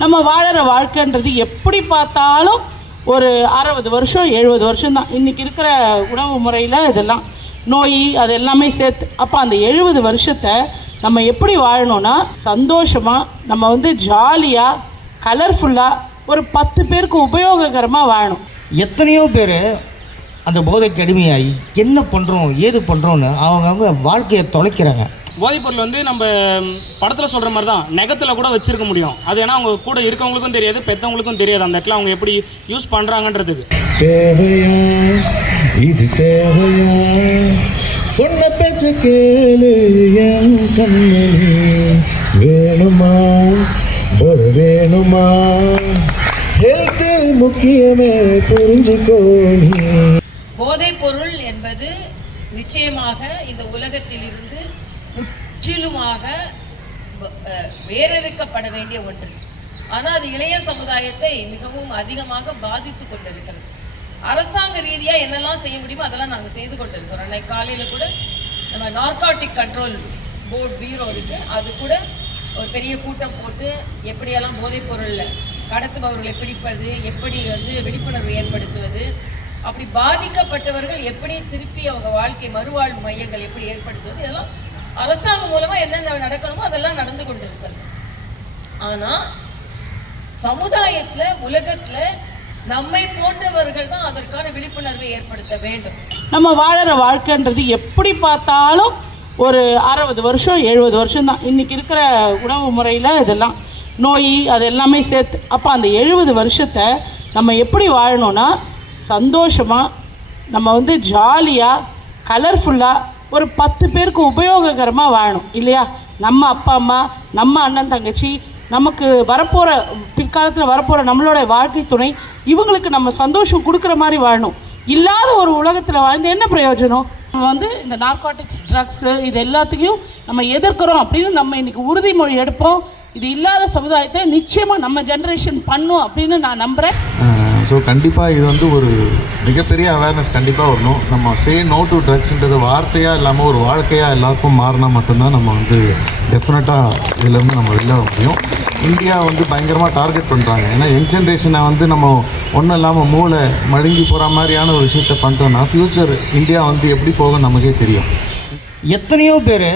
நம்ம வாழற வாழ்க்கைன்றது எப்படி பார்த்தாலும் ஒரு அறுபது வருஷம் எழுபது வருஷம் தான் இன்றைக்கி இருக்கிற உணவு முறையில் இதெல்லாம் நோய் அது எல்லாமே சேர்த்து. அப்போ அந்த எழுபது வருஷத்தை நம்ம எப்படி வாழணும்னா சந்தோஷமாக நம்ம வந்து ஜாலியாக கலர்ஃபுல்லாக ஒரு பத்து பேருக்கு உபயோககரமாக வாழணும். எத்தனையோ பேர் அந்த போதைக்கு அடிமையாகி என்ன பண்ணுறோம் ஏது பண்ணுறோன்னு அவங்கவுங்க வாழ்க்கையை தொலைக்கிறாங்க. போதைப்பொருள் வந்து நம்ம படத்தில் சொல்கிற மாதிரி தான் நெகத்தில் கூட வச்சிருக்க முடியும். அது ஏன்னா அவங்க கூட இருக்கவங்களுக்கும் தெரியாது பெற்றவங்களுக்கும் தெரியாது. அந்த இடத்துல அவங்க எப்படி யூஸ் பண்ணுறாங்கன்றதுக்கு தேவையா? இது தேவையா? சொன்ன பேச்ச கேளு என் கண்மணி வேணுமா? போத வேணுமா? ஹெல்த் முக்கியமே புரிஞ்சுக்கோ நீ. போதைப் பொருள் என்பது நிச்சயமாக இந்த உலகத்திலிருந்து முற்றிலுமாக வ- வேரறுக்கப்பட வேண்டிய ஒன்று. ஆனால் அது இளைய சமுதாயத்தை மிகவும் அதிகமாக பாதித்து கொண்டிருக்கிறது. அரசாங்க ரீதியாக என்னெல்லாம் செய்ய முடியுமோ அதெல்லாம் நாங்கள் செய்து கொண்டிருக்கிறோம். அன்னைக்கு காலையில் கூட நம்ம நார்காட்டிக் கண்ட்ரோல் போர்டு பீரோ இருக்குது அது கூட ஒரு பெரிய கூட்டம் போட்டு எப்படியெல்லாம் போதைப்பொருளில் கடத்துபவர்களை பிடிப்பது எப்படி வந்து விழிப்புணர்வு ஏற்படுத்துவது அப்படி பாதிக்கப்பட்டவர்கள் எப்படி திருப்பி அவங்க வாழ்க்கை மறுவாழ்வு மையங்கள் எப்படி ஏற்படுத்துவது இதெல்லாம் அரசாங்கம் மூலமா என்னென்ன நடக்கணுமோ அதெல்லாம் நடந்து கொண்டிருக்கிறது. ஆனா சமுதாயத்துல உலகத்துல நம்மை போன்றவர்கள் தான் அதற்கான விழிப்புணர்வை ஏற்படுத்த வேண்டும். நம்ம வாழற வாழ்க்கைன்றது எப்படி பார்த்தாலும் ஒரு அறுபது வருஷம் எழுபது வருஷம் தான் இன்றைக்கி இருக்கிற உணவு முறையில் இதெல்லாம் நோய் அது எல்லாமே சேர்த்து அப்போ அந்த எழுபது வருஷத்தை நம்ம எப்படி வாழணும்னா சந்தோஷமாக நம்ம வந்து ஜாலியாக கலர்ஃபுல்லாக ஒரு பத்து பேருக்கு உபயோககரமாக வாழணும் இல்லையா? நம்ம அப்பா அம்மா நம்ம அண்ணன் தங்கச்சி நமக்கு வரப்போகிற பிற்காலத்தில் வரப்போகிற நம்மளோட வாழ்க்கை துணை இவங்களுக்கு நம்ம சந்தோஷம் கொடுக்குற மாதிரி வாழணும். இல்லாத ஒரு உலகத்தில் வாழ்ந்து என்ன பிரயோஜனம்? நம்ம வந்து இந்த நார்காட்டிக்ஸ் ட்ரக்ஸு இது எல்லாத்தையும் நம்ம எதிர்க்கிறோம் அப்படின்னு நம்ம இன்றைக்கி உறுதிமொழி எடுப்போம். இது இல்லாத சமுதாயத்தை நிச்சயமாக நம்ம ஜென்ரேஷன் பண்ணும் அப்படின்னு நான் நம்புகிறேன் ஸோ கண்டிப்பாக இது வந்து ஒரு மிகப்பெரிய அவேர்னஸ் கண்டிப்பாக வரணும். நம்ம சே நோ டு ட்ரக்ஸ்ன்றது வார்த்தையாக இல்லாமல் ஒரு வாழ்க்கையாக எல்லாருக்கும் மாறினா மட்டும்தான் நம்ம வந்து டெஃபினட்டாக இதுலேருந்து நம்ம வெளில வர முடியும். இந்தியா வந்து பயங்கரமாக டார்கெட் பண்ணுறாங்க ஏன்னா யங் ஜென்ரேஷனை வந்து நம்ம ஒன்றும் இல்லாமல் மூளை மழுங்கி போகிற மாதிரியான ஒரு விஷயத்த பண்ணிட்டோம்னா ஃப்யூச்சர் இந்தியா வந்து எப்படி போகும் நமக்கே தெரியும். எத்தனையோ பேர்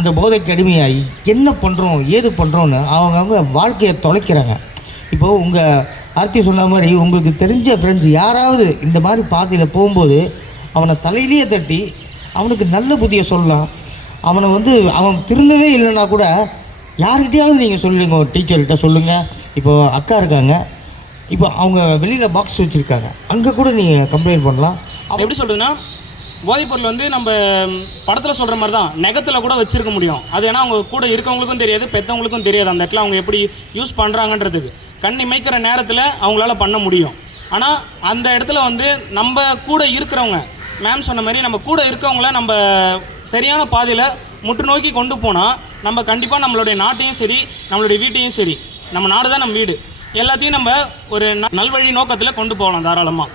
அந்த போதைக்கு அடிமையாகி என்ன பண்ணுறோம் ஏது பண்ணுறோன்னு அவங்கவுங்க வாழ்க்கையை தொலைக்கிறாங்க. இப்போது உங்கள் ஆர்த்தி சொன்ன மாதிரி உங்களுக்கு தெரிஞ்ச ஃப்ரெண்ட்ஸ் யாராவது இந்த மாதிரி பாதையில் போகும்போது அவனை தலையிலேயே தட்டி அவனுக்கு நல்ல புத்தியை சொல்லலாம். அவனை வந்து அவன் திருந்தவே இல்லைன்னா கூட யார்கிட்டையாவது நீங்கள் சொல்லுங்க டீச்சர்கிட்ட சொல்லுங்கள் இப்போ அக்கா இருக்காங்க. இப்போ அவங்க வெளியில் பாக்ஸ் வச்சுருக்காங்க. அங்கே கூட நீங்கள் கம்ப்ளைண்ட் பண்ணலாம். எப்படி சொல்கிறதுன்னா போதைப்பொருள் வந்து நம்ம படத்தில் சொல்கிற மாதிரி தான் நெகத்தில் கூட வச்சிருக்க முடியும். அது ஏன்னா அவங்க கூட இருக்கவங்களுக்கும் தெரியாது பெற்றவங்களுக்கும் தெரியாது. அந்த இடத்துல அவங்க எப்படி யூஸ் பண்ணுறாங்கன்றதுக்கு கண் இமைக்கிற நேரத்தில் அவங்களால பண்ண முடியும். ஆனால் அந்த இடத்துல வந்து நம்ம கூட இருக்கிறவங்க மேம் சொன்ன மாதிரி நம்ம கூட இருக்கவங்கள நம்ம சரியான பாதையில் முற்று நோக்கி கொண்டு போனால் நம்ம கண்டிப்பாக நம்மளுடைய நாட்டையும் சரி நம்மளுடைய வீட்டையும் சரி நம்ம நாடு தான் நம்ம வீடு. எல்லாத்தையும் நம்ம ஒரு நல்வழி நோக்கத்தில் கொண்டு போகலாம் தாராளமாக